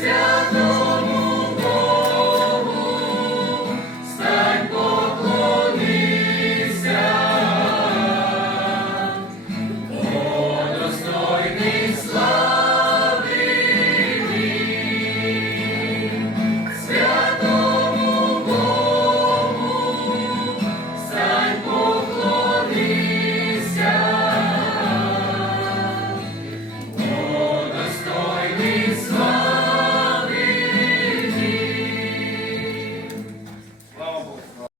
свято